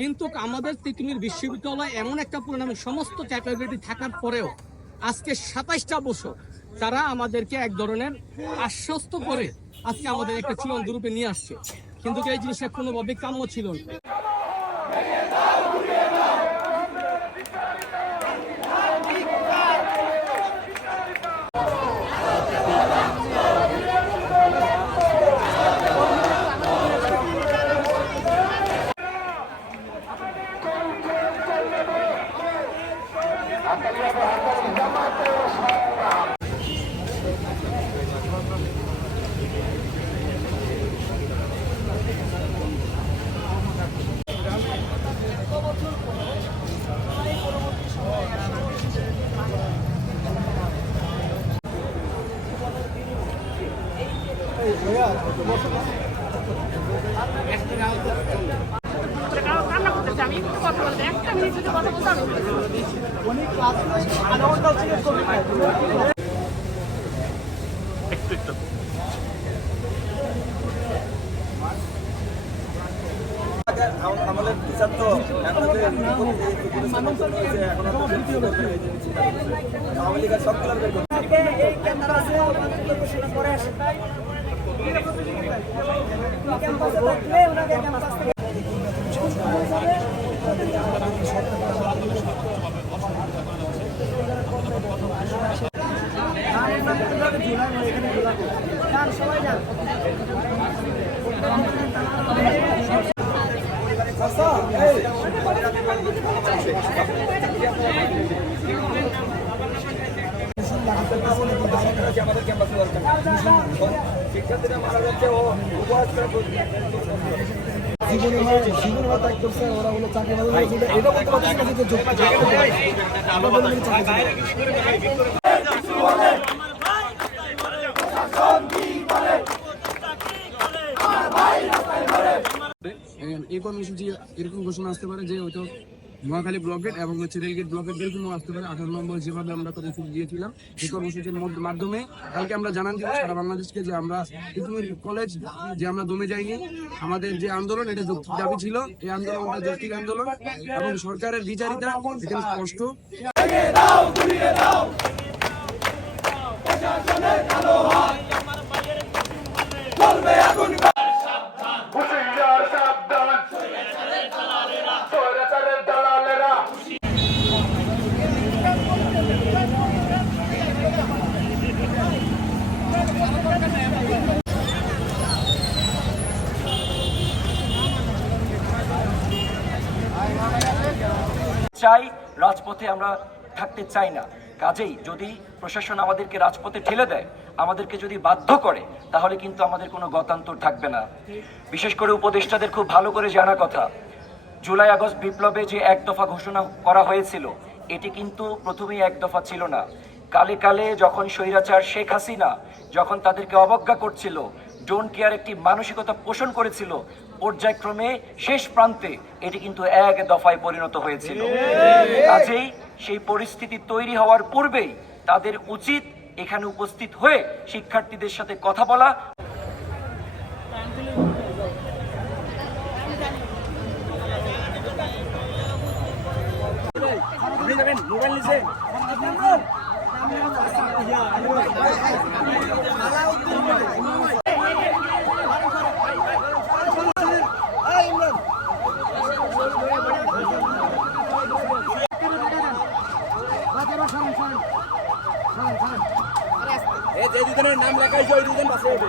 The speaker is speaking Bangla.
কিন্তু আমাদের তিতুমির বিশ্ববিদ্যালয় এমন একটা পরিণামে সমস্ত ক্যাপাবিলিটি থাকার পরেও আজকে 27টা বছর তারা আমাদেরকে এক ধরনের আশ্বস্ত করে আজকে আমাদের একটা চূড়ান্ত রূপে নিয়ে আসছে, কিন্তু এই জিনিসটা কোনোভাবে কাম্য ছিল না। আমাদের টিচার তো সবাই যান আমাদের ক্যাম্পাসে শিক্ষার্থীরা মারা যাচ্ছে ও উপহাস করে জীবনে ত্যাগ করছে, ওরা হলো চাকরি এটা বলতে এই কর্মসূচি এরকম ঘোষণা আসতে পারে যে হয়তো নোয়াখালী ব্লকেট এবং রেলগেট ব্লকেট এরকম আসতে পারে। 18 নম্বর যেভাবে আমরা কর্মসূচি দিয়েছিলাম এই কর্মসূচির মাধ্যমে কালকে আমরা জানান দিব সারা বাংলাদেশকে যে আমরা তিতুমির কলেজ যে আমরা দমে যাইনি, আমাদের যে আন্দোলন এটা যৌক্তিক দাবি ছিল, এই আন্দোলনটা যৌক্তিক আন্দোলন এবং সরকারের দ্বিচারিতা এখানে স্পষ্ট। চাই রাজপথে আমরা থাকতে চাই না, কাজেই যদি প্রশাসন আমাদেরকে রাজপথে ঠেলে দেয়, আমাদেরকে যদি বাধ্য করে, তাহলে কিন্তু আমাদের কোনো গতান্তর থাকবে না। বিশেষ করে উপদেষ্টাদের খুব ভালো করে জানা কথা, জুলাই আগস্ট বিপ্লবে যে এক দফা ঘোষণা করা হয়েছিল, এটি কিন্তু প্রথমেই এক দফা ছিল না। কালে কালে যখন স্বৈরাচার শেখ হাসিনা যখন তাদেরকে অবজ্ঞা করছিল, ডোন্ট কেয়ার একটি মানসিকতা পোষণ করেছিল, পর্যায়ক্রমে শেষ প্রান্তে এটি কিন্তু এক দফায় পরিণত হয়েছিল। কাজেই সেই পরিস্থিতি তৈরি হওয়ার পূর্বেই তাদের উচিত এখানে উপস্থিত হয়ে শিক্ষার্থীদের সাথে কথা বলা। মোবাইল নিছে এই যে দুজনের নাম লেখাইছে ওই দুজন বাসে ওঠে।